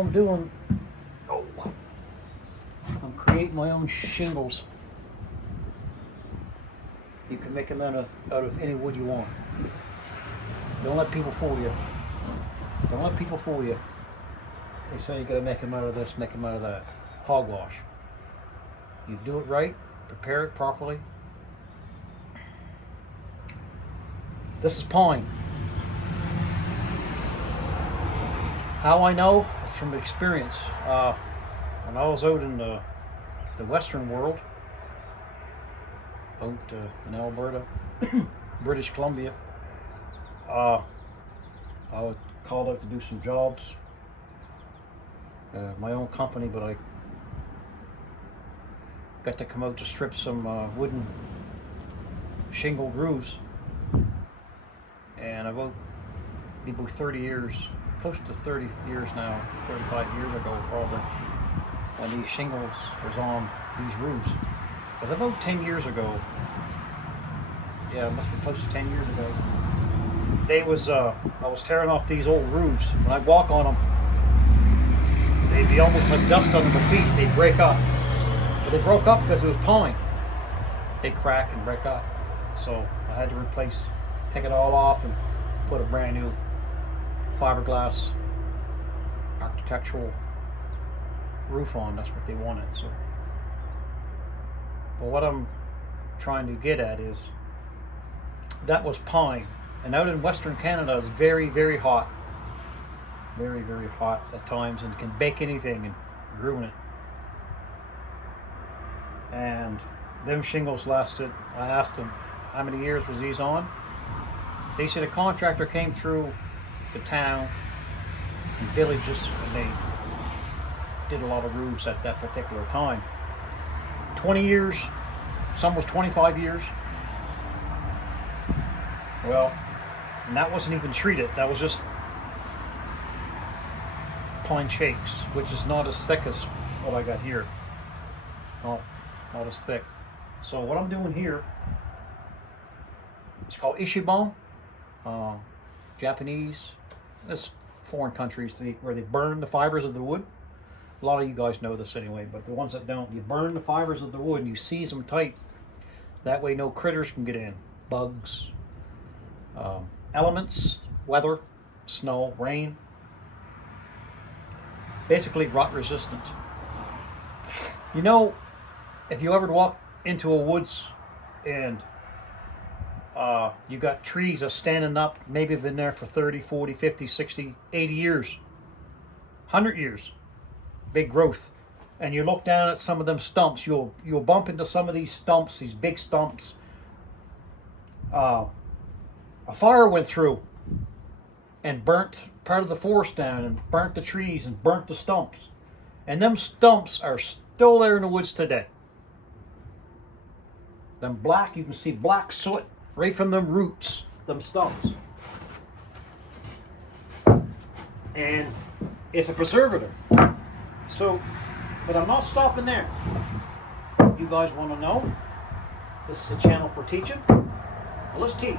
I'm doing, I'm creating my own shingles. You can make them out of any wood you want. Don't let people fool you. Don't let people fool you. They say you gotta make them out of this, make them out of that. Hogwash. You do it right, prepare it properly. This is pine. How I know? It's from experience. When I was out in the Western world, out in Alberta, British Columbia, I was called out to do some jobs. My own company, but I got to come out to strip some wooden shingle roofs. And about 30 years, close to 30 years now, 35 years ago probably, when these shingles was on these roofs. But about 10 years ago, yeah, it must be close to 10 years ago, I was tearing off these old roofs. When I walk on them, they'd be almost like dust under my feet. They'd break up. But they broke up because it was pine. They'd crack and break up. So I had to take it all off and put a brand new fiberglass architectural roof on. That's what they wanted. So, but what I'm trying to get at is that was pine, and out in Western Canada it's very, very hot, very, very hot at times, and can bake anything and ruin it. And them shingles lasted. I asked them how many years was these on. They said a contractor came through the town and villages, and they did a lot of roofs at that particular time. 20 years, some was 25 years. Well, and that wasn't even treated. That was just pine shakes, which is not as thick as what I got here. Not as thick. So what I'm doing here, it's called Ishibon. Japanese, this foreign countries where they burn the fibers of the wood. A lot of you guys know this anyway, but the ones that don't, you burn the fibers of the wood and you seize them tight. That way no critters can get in. Bugs, elements, weather, snow, rain. Basically rot resistant. You know, if you ever walk into a woods and you got trees that's standing up, maybe been there for 30, 40, 50, 60, 80 years, 100 years, big growth. And you look down at some of them stumps, you'll bump into some of these stumps, these big stumps. A fire went through and burnt part of the forest down and burnt the trees and burnt the stumps. And them stumps are still there in the woods today. Them black, you can see black soot right from them roots, them stumps. And it's a preservative. So, but I'm not stopping there. You guys want to know? This is a channel for teaching. Well, let's teach.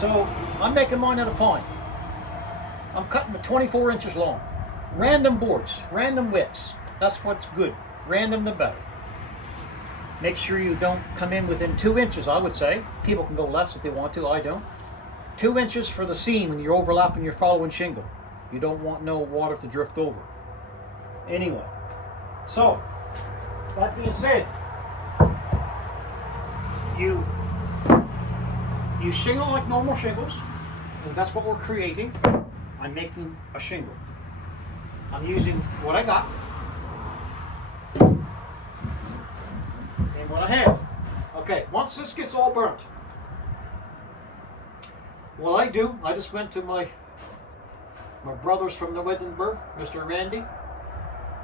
So, I'm making mine out of pine. I'm cutting them 24 inches long. Random boards, random widths. That's what's good. Random the better. Make sure you don't come in within 2 inches, I would say. People can go less if they want to, I don't. 2 inches for the seam when you're overlapping your following shingle. You don't want no water to drift over. Anyway, so, that being said, you shingle like normal shingles, and that's what we're creating. I'm making a shingle. I'm using what I got and what I have. Okay, once this gets all burnt, what I do, I just went to my brothers from the Edinburgh, Mr. Randy.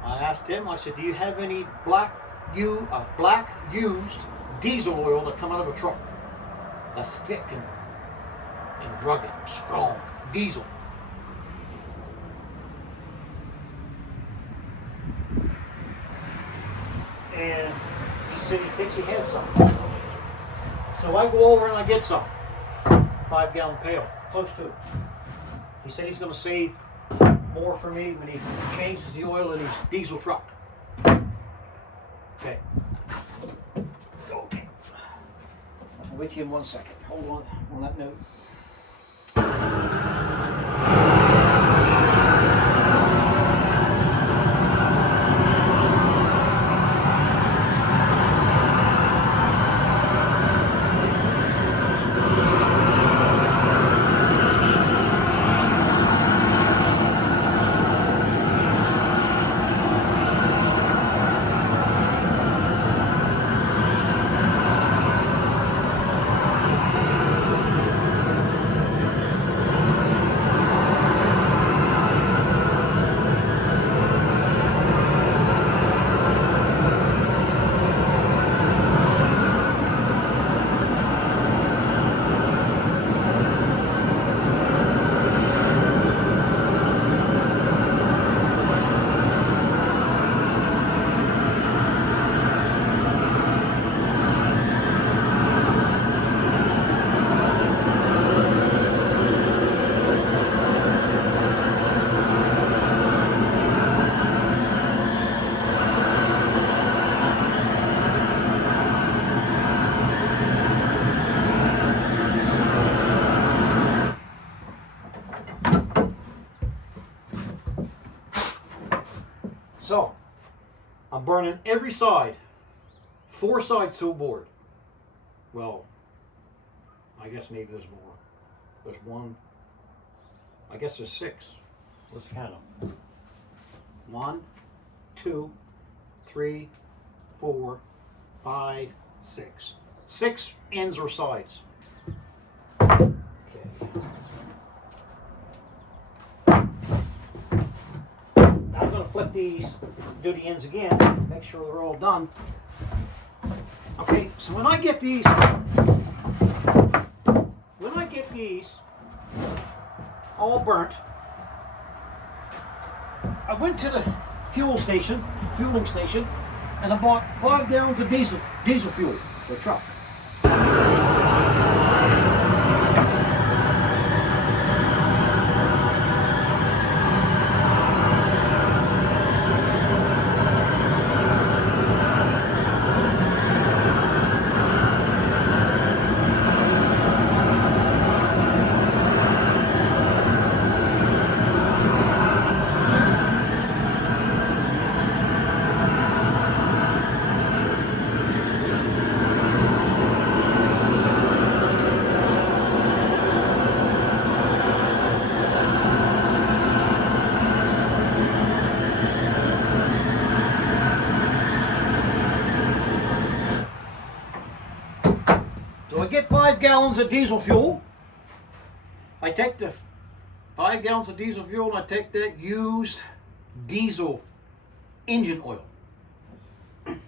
I asked him, I said, do you have any black used diesel oil that come out of a truck? That's thick and rugged, strong, diesel. And he said he thinks he has some. So I go over and I get some. 5-gallon pail, close to it. He said he's going to save more for me when he changes the oil in his diesel truck. Okay. Okay. I'll wait you in 1 second. Hold on that note. So, I'm burning every side, 4 sides to a board. Well, I guess maybe there's more. There's 1, I guess there's 6. Let's count them. 1, 2, 3, 4, 5, 6. 6 ends or sides. Okay. I'm going to flip these, do the ends again, make sure they're all done. Okay, so when I get these all burnt, I went to the fueling station, and I bought 5 gallons of diesel fuel for the truck. So I get 5 gallons of diesel fuel. I take the 5 gallons of diesel fuel and I take that used diesel engine oil. And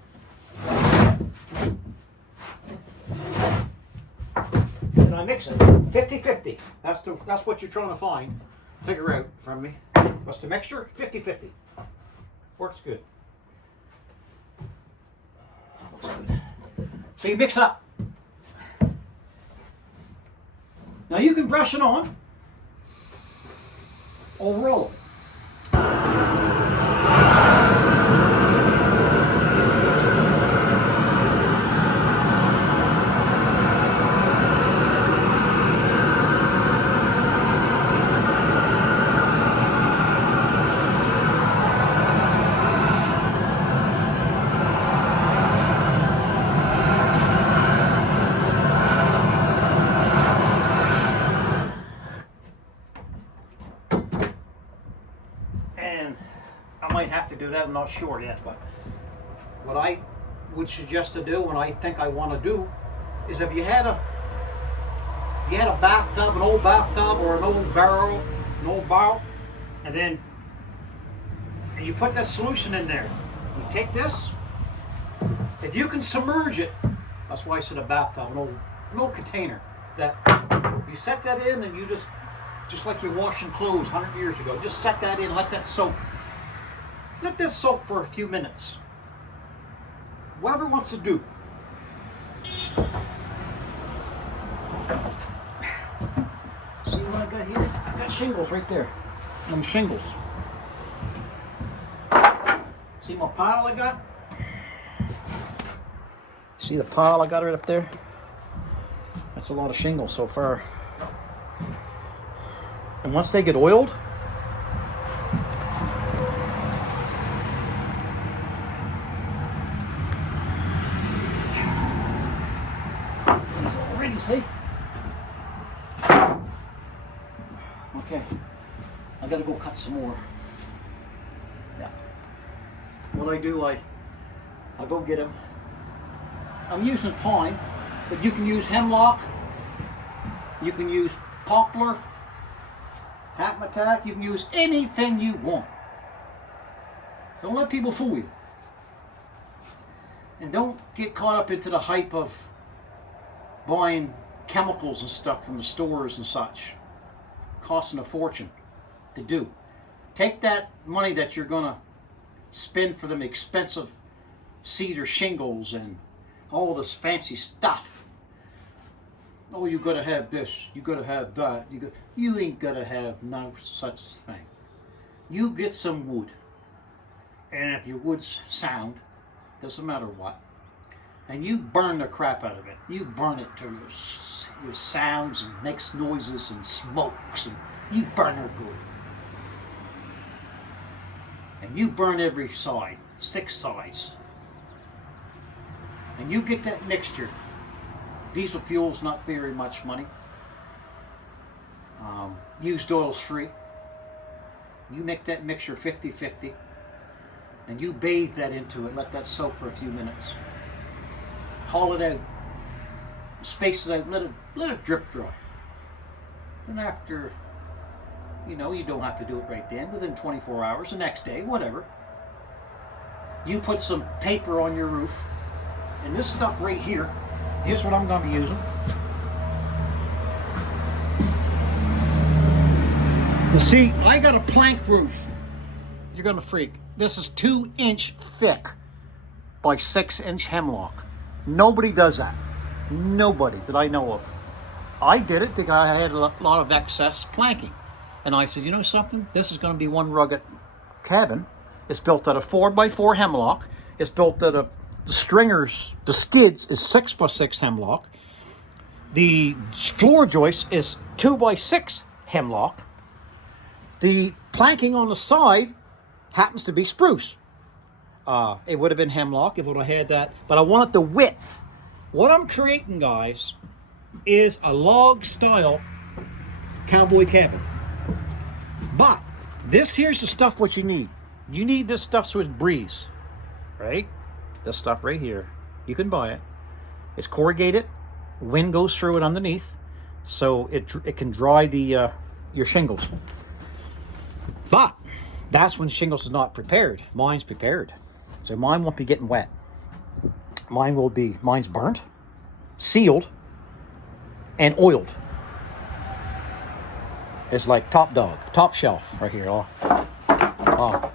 I mix it 50-50. That's what you're trying to figure out from me. What's the mixture? 50-50. Works good. So you mix it up. Now you can brush it on or roll it. And I might have to do that, I'm not sure yet, but what I would suggest to do, and I think I want to do, is if you had a bathtub, an old bathtub or an old barrel, and then you put that solution in there. You take this, if you can submerge it, that's why I said a bathtub, an old container, that you set that in and you just like you're washing clothes 100 years ago, just set that in, let that soak. Let that soak for a few minutes. Whatever it wants to do. See what I got here? I got shingles right there. Them shingles. See my pile I got? See the pile I got right up there? That's a lot of shingles so far. And once they get oiled, already, see? Okay, I gotta go cut some more. Yeah. What I do, I go get them. I'm using pine, but you can use hemlock, you can use poplar, hackmatack, you can use anything you want. Don't let people fool you. And don't get caught up into the hype of buying chemicals and stuff from the stores and such. Costing a fortune to do. Take that money that you're gonna spend for them expensive cedar shingles and all this fancy stuff. Oh, you gotta have this, you gotta have that, you ain't gotta have no such thing. You get some wood, and if your wood's sound, doesn't matter what, and you burn the crap out of it. You burn it to your sounds and makes noises and smokes, and you burn her good. And you burn every side, 6 sides. And you get that mixture. Diesel fuel's not very much money. Used oil's free. You make that mixture 50-50, and you bathe that into it, let that soak for a few minutes. Haul it out, space it out, let it drip dry. And after, you don't have to do it right then, within 24 hours, the next day, whatever. You put some paper on your roof, and this stuff right here, here's what I'm going to be using. You see, I got a plank roof. You're going to freak. This is 2-inch thick by 6-inch hemlock. Nobody does that. Nobody that I know of. I did it because I had a lot of excess planking. And I said, you know something? This is going to be one rugged cabin. It's built out of 4x4 hemlock. It's built out of the stringers, the skids is 6x6 hemlock. The floor joist is 2x6 hemlock. The planking on the side happens to be spruce. It would have been hemlock if it would have had that, but I wanted the width. What I'm creating, guys, is a log style cowboy cabin. But this here's the stuff what you need. You need this stuff so it breathes, right? This stuff right here, you can buy it. It's corrugated. Wind goes through it underneath, so it can dry the your shingles. But that's when shingles is not prepared. Mine's prepared, so mine won't be getting wet. Mine's burnt, sealed, and oiled. It's like top dog, top shelf right here. Oh.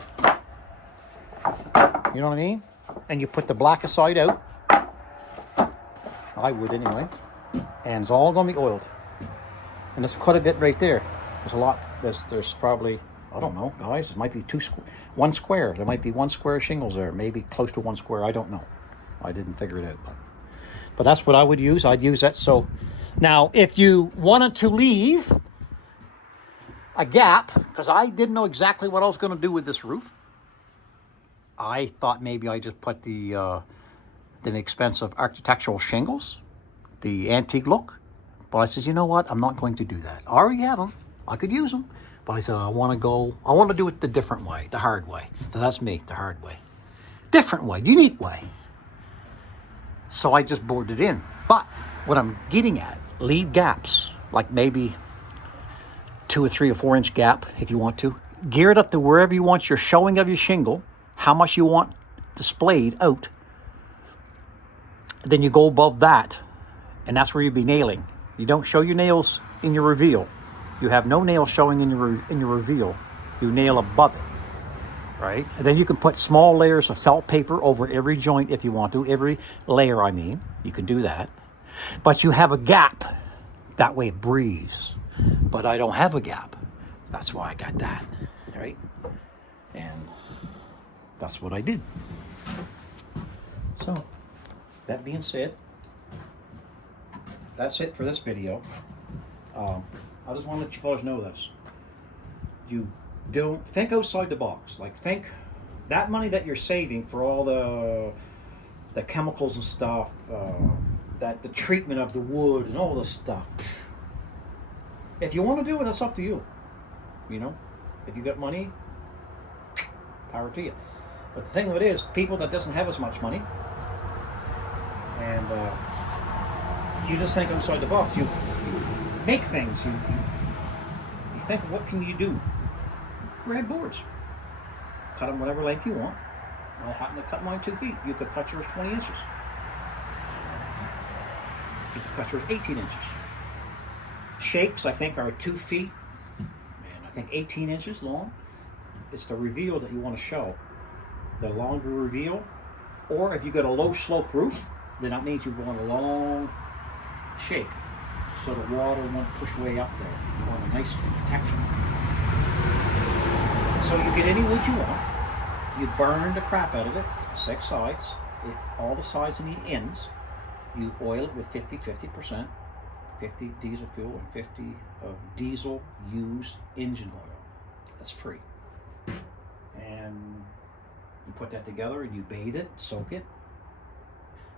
You know what I mean? And you put the blackest side out. I would anyway. And it's all going to be oiled. And there's quite a bit right there. There's a lot. There's probably, I don't know, guys. It might be 1 square. There might be 1 square shingles there. Maybe close to 1 square. I don't know. I didn't figure it out. But that's what I would use. I'd use that. So now, if you wanted to leave a gap, because I didn't know exactly what I was going to do with this roof. I thought maybe I just put the expensive architectural shingles, the antique look. But I said, you know what? I'm not going to do that. I already have them. I could use them. But I said, I want to do it the different way, the hard way. So that's me, the hard way. Different way, unique way. So I just bored it in. But what I'm getting at, leave gaps, like maybe 2 or 3 or 4 inch gap if you want to. Gear it up to wherever you want your showing of your shingle, how much you want displayed out. Then you go above that, and that's where you'll be nailing. You don't show your nails in your reveal. You have no nails showing in your reveal. You nail above it, right? And then you can put small layers of felt paper over every joint if you want to. Every layer, I mean. You can do that. But you have a gap. That way it breathes. But I don't have a gap. That's why I got that, right? And that's what I did. So, that being said, that's it for this video. I just want to let you fellas know this. You don't think outside the box. Like, think that money that you're saving for all the chemicals and stuff, that the treatment of the wood and all this stuff. If you want to do it, that's up to you. You know, if you got money, power to you. But the thing of it is, people that doesn't have as much money, and you just think outside the box. You make things. You think, what can you do? Grab boards. Cut them whatever length you want. I happen to cut mine 2 feet. You could cut yours 20 inches. You could cut yours 18 inches. Shakes, I think, are 2 feet, and I think 18 inches long. It's the reveal that you want to show. The longer reveal, or if you got a low slope roof, then that means you want a long shake, so the water won't push way up there. You want a nice protection. So you get any wood you want. You burn the crap out of it, 6 sides, all the sides and the ends. You oil it with 50%, 50 diesel fuel and 50 of diesel used engine oil. That's free. And you put that together and you bathe it, soak it,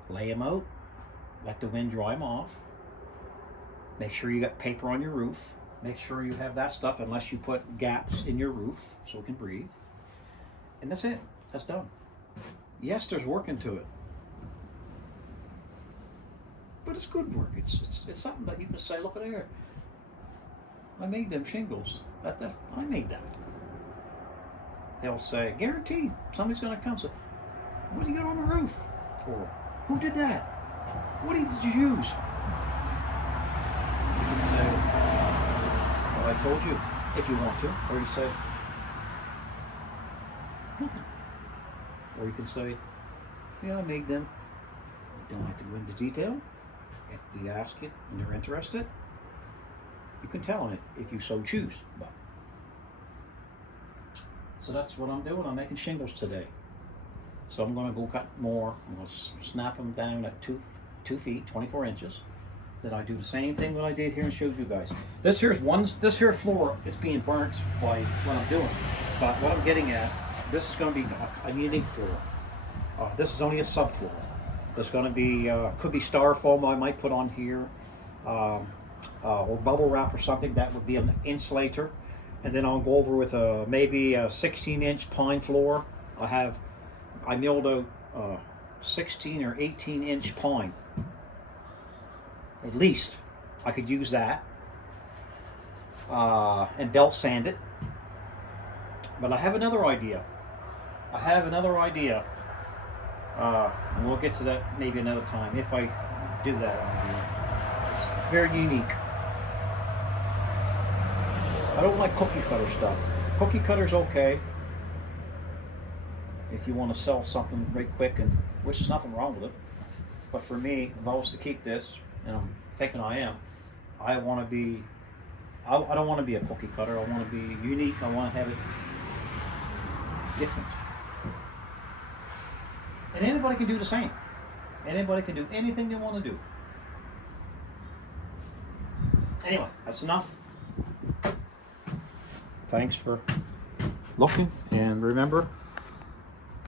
lay them out, let the wind dry them off. Make sure you got paper on your roof. Make sure you have that stuff unless you put gaps in your roof so it can breathe. And that's it. That's done. Yes, there's work into it. But it's good work. It's something that you can say, look at there. I made them shingles. I made that. They'll say, guaranteed, somebody's going to come and say, what do you got on the roof? Or, who did that? What did you use? You can say, well, I told you, if you want to. Or you say, nothing. Or you can say, yeah, I made them. You don't have to go into detail. If they ask you and they're interested, you can tell them if you so choose. But so that's what I'm doing. I'm making shingles today. So I'm going to go cut more. I'm going to snap them down at 2 feet, 24 inches. Then I do the same thing that I did here and showed you guys. This here floor is being burnt by what I'm doing. But what I'm getting at, this is going to be a unique floor. This is only a subfloor. There's going to be, could be styrofoam I might put on here, or bubble wrap or something. That would be an insulator. And then I'll go over with maybe a 16-inch pine floor. I milled out 16 or 18-inch pine. At least I could use that and belt sand it. But I have another idea. And we'll get to that maybe another time if I do that. It's very unique. I don't like cookie cutter stuff. Cookie cutter's okay if you want to sell something right quick, and which is nothing wrong with it. But for me, if I was to keep this, and I'm thinking I am, I don't want to be a cookie cutter. I want to be unique. I want to have it different. And anybody can do the same. Anybody can do anything they want to do. Anyway, that's enough. Thanks for looking, and remember,